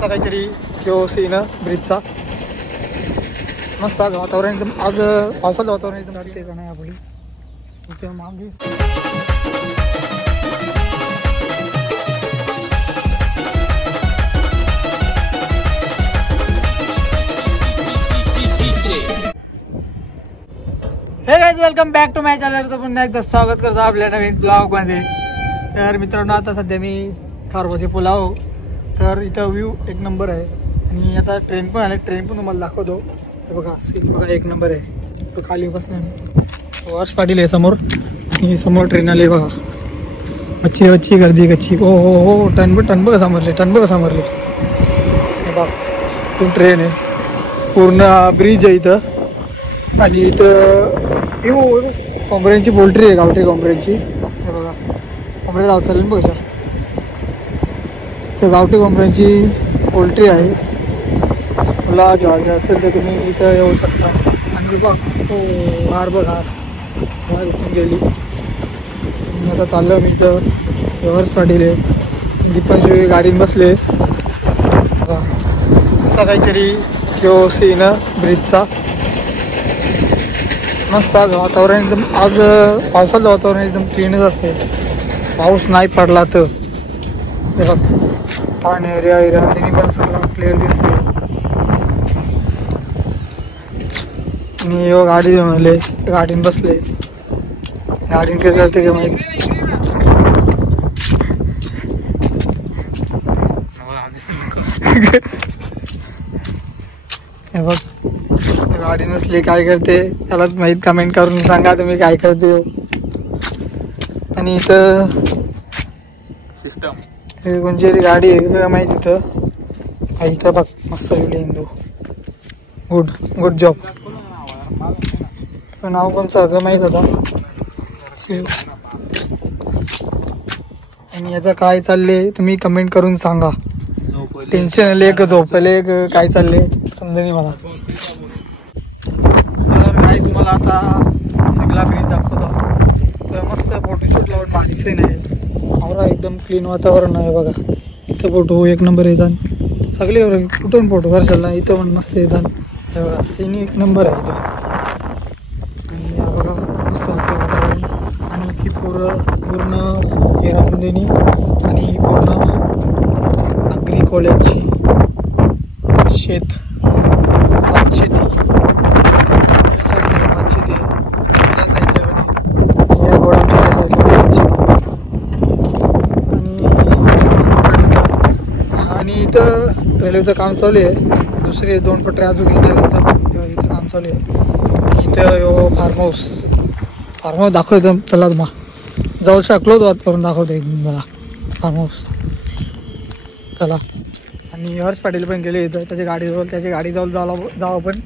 असा काहीतरी तो सीन ब्रिजचा मस्त वातावरण एकदम आज पावसाचं वातावरण एकदम वाटते का नाही आपली इथे मागे hey guys welcome back to my channel. तर पुन्हा एकदा स्वागत करतो आपल्या नवीन ब्लॉग मध्ये. तर मित्रांनो आता सध्या मी खारघोची पुलाव तर इथं व्ह्यू एक नंबर आहे आणि आता ट्रेन पण आले. ट्रेन पण तुम्हाला दाखवतो. हे बघा सीट बघा एक नंबर आहे. तो खाली बसणार वर्ष पाटील आहे समोर आणि समोर ट्रेन आली बघा. अच्छी गर्दी कच्ची हो हो हो टन बघा समोरले हे बघा तो ट्रेन आहे. पूर्ण ब्रिज आहे इथं आणि इथं येऊ कोंबड्यांची पोल्ट्री आहे गावठी कोंबड्यांची. हे बघा कोंबड्या जाऊ चालेल बघा तर गावठी कोंबड्यांची पोल्ट्री आहे. तुला घ्यायचं असेल तर तुम्ही इथं येऊ शकता. आणि बघ हो हार बघ हार इथून गेली. आता चाललो मी इथं व्यवहारच पाटील दीपांशी गाडीन बसले. असा काहीतरी तो सीन ब्रिजचा मस्त वातावरण एकदम आज पावसाचं वातावरण एकदम क्लीनच असते. पाऊस नाही पडला तर बघ ठाणे एरिया तिने पण सगळं क्लिअर दिसते. आणि गाडी घेऊन आले गाडीन बसले. गाडीन काय करते का माहिती हे बघ गाडी नसली काय करते त्यालाच माहीत. कमेंट करून सांगा तुम्ही काय करते. आणि इथं सिस्टम कोणची गाडी आहे का माहिती इथं. इथं बघ मस्त हिंदू गुड जॉब. नाव कोणचं अगं माहीत होता. आणि याचं काय चालले तुम्ही कमेंट करून सांगा. टेन्शन आले एक झोपले काय चालले समजा नाही मला. तर काय तुम्हाला आता सगळा ब्रिज दाखवतो. तर मस्त फोटोशूट लावून भारी सीन आहे. आवरा एकदम क्लीन वातावरण आहे बघा. इथं फोटो एक नंबर येतात सगळे कुठून फोटो करशाल ना इथं पण मस्त येतात. हे बघा सीन एक नंबर आहे इथं. आणि बघा मस्त वातावरण. आणि इथे पूर्ण हेरामुंदेनी आणि पूर्ण अग्री कॉलेजची शेती आणि इथं रेल्वेचं काम चालू आहे. दुसरे 2 पटऱ्या अजून इथं काम चालू आहे. इथं फार्म हाऊस दाखवतो त्याला मग जवळ क्लोज वातावरण दाखवतो मला फार्म हाऊस त्याला. आणि हर्ष पाटील पण गेले इथं त्याची गाडी जवळ जाऊ आपण.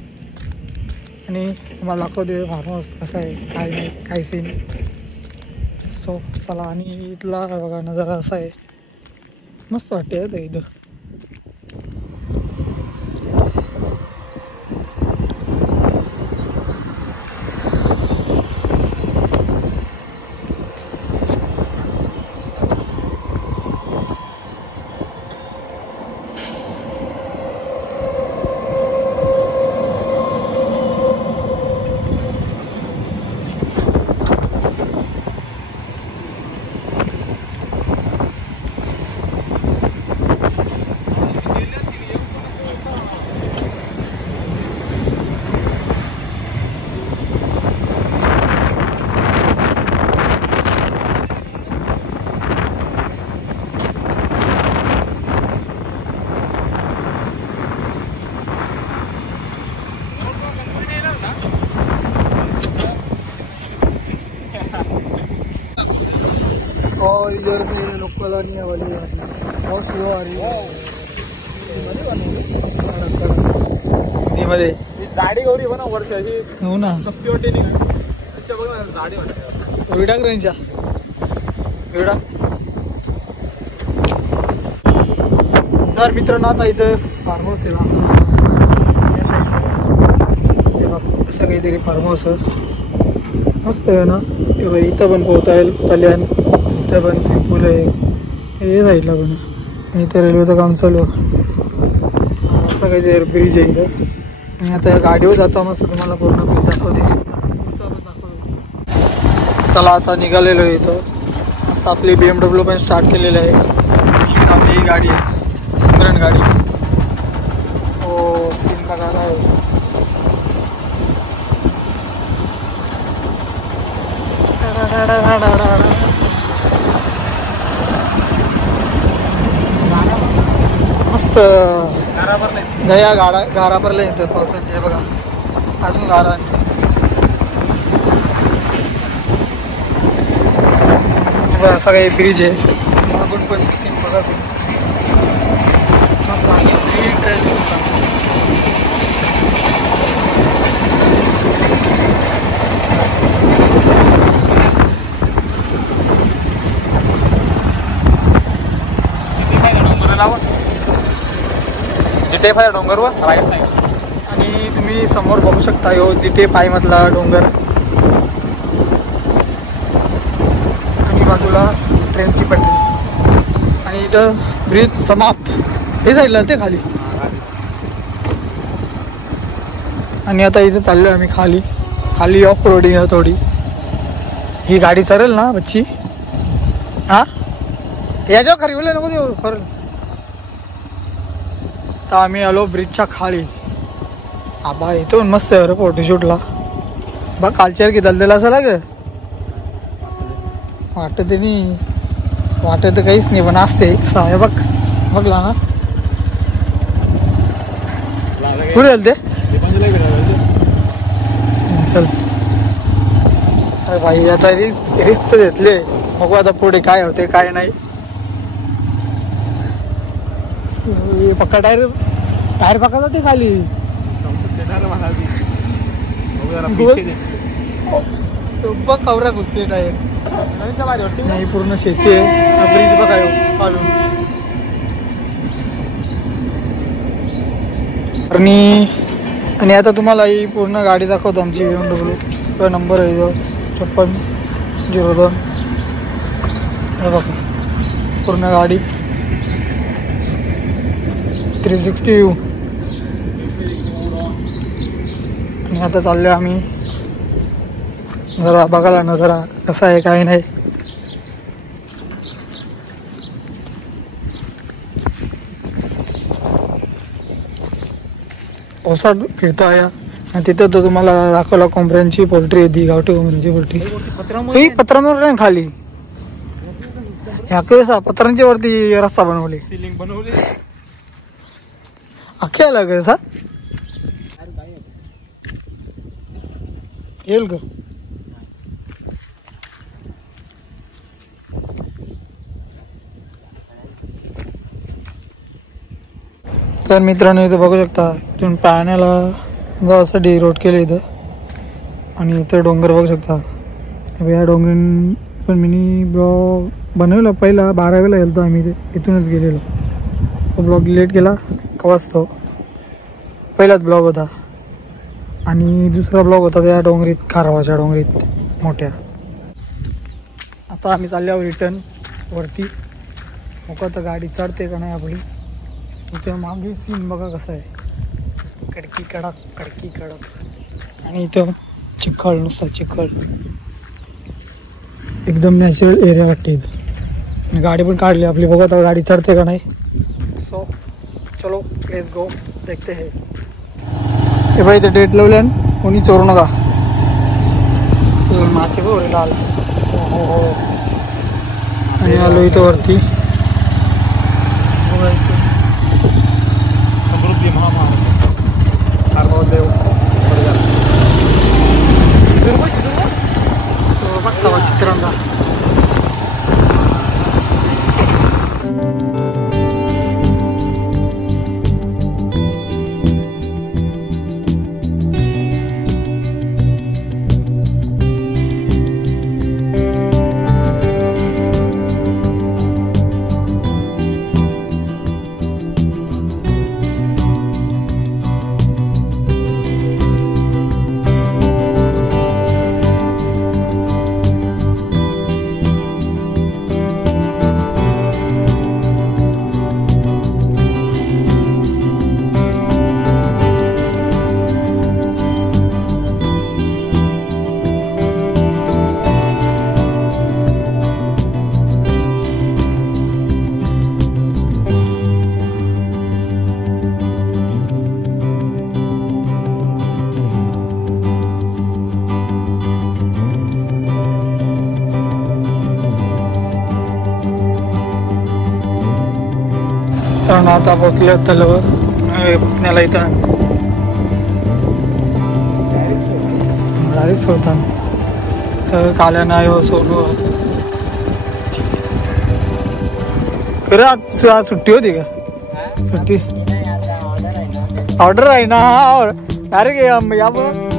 आणि तुम्हाला दाखवते फार्म हाऊस कसं आहे काय नाही काय सीन. सो चला. आणि इथला बघा नजारा असा आहे मस्त वाटते इथं. और इधर से लोकल आने वाली बहुत स्लो आ रही है. मध्ये झाडी गौरी बना वर्षाची हो ना वाटे झाडी वाटते विडा ग्रेनच्या विडा. तर मित्रांनो आता इथं फार्म हाऊस आहे असं काहीतरी फार्म हाऊस मस्त आहे ना. इथं पण पोहता येईल कल्याण. इथं पण स्विमिंग पूल आहे हे साईडला पण. इथं रेल्वेचं काम चालू आहे. असं काही ब्रिज आहे इथं. आणि आता या गाडीवर जातो मस्त तुम्हाला पूर्ण ब्रिज दाखवते. चला आता निघालेलो आहे इथं. मस्त आपली BMW पण स्टार्ट केलेली आहे. आपली ही गाडी आहे सिमरन गाडी. हो सीन बघा काय मस्त गया गारा भरला येतं पावसाचे. बघा अजून गारा असा काही ब्रिज आहे. मागून पण बघा GT5 डोंगरवर राईट साईड. आणि तुम्ही समोर बघू शकता यो GT5 मधला डोंगर आणि बाजूला ट्रेनची पट्टी आणि इथं ब्रिज समाप्त. हे साईडला ते खाली. आणि आता इथं चाललो आम्ही खाली. खाली ऑफ रोडिंग आहे थोडी. ही गाडी चालेल ना बच्ची? हा याच्यावर खरी बोलले नको देऊ खरं. तर आम्ही आलो ब्रिजच्या खाली. आबा इथून मस्त आहे रे फोटोशूटला. बघ कालचर की दलदला असा लाग वाटत नाही. वाटत काहीच नाही पण असते सहाय बघ. बघला ना पुढे ते चल. अरे भाई आता रिस्क घेतले. बघू आता पुढे काय होते काय नाही. पक्का टायर पक्का जाते खाली. बघ कवरा घुसते टायर नाही. पूर्ण शेती आहे. ब्रिज बघा खालून. आणि आता तुम्हाला ही पूर्ण गाडी दाखवतो आमची BMW. नंबर आहे 5602. हे बघा पूर्ण गाडी 360 व्ह्यू. आणि आता चाललो आम्ही जरा बघायला ना जरा कसं आहे काय नाही. पावसात फिरतो आहे. आणि तिथं तो तुम्हाला दाखवला कोंबड्यांची पोल्ट्री आहे. ती गावठी कोंबड्यांची पोल्ट्री पत्रांवर नाही खाली. ह्या कसा पत्रांच्या वरती रस्ता बनवले. सिलिंग बनवली अख्या लागे सा येईल का? तर मित्रांनो इथं बघू शकता तुम्ही पाण्याला जाण्यासाठी रोड केले इथं. आणि इथं डोंगर बघू शकता. या डोंगर पण मिनी ब्लॉग बनवला पहिला 12वीला गेलो आम्ही. इथूनच गेलेलो. तो ब्लॉग डिलीट केला कवाच तो पहिलाच ब्लॉग होता. आणि दुसरा ब्लॉग होता त्या डोंगरीत खारवाच्या डोंगरीत मोठ्या. आता आम्ही चालल्यावर रिटर्न वरती. मग आता गाडी चढते का नाही आपली. इथं मागे सीन बघा कसं आहे. कडकी कडक. आणि इथं चिखल नुसता चिखल. एकदम नॅचरल एरिया वाटते इथं. गाडी पण काढली आपली. बघा आता गाडी चढते का नाही. सो चलो लेट्स गो देखते है. हे भाई इथे डेट लावल्यान कोणी चोरू नका. माती बघ लाल. हो आणि आलो इथं वरती. समृद्धी महादेव बघता चित्रांना. मित्रांनो आता पोचले तलावर पुण्याला इथं गाडीच होता तर काल्या नाही सोडू खरं आज सुट्टी होती का सुट्टी ऑर्डर आहे ना अरे यामुळं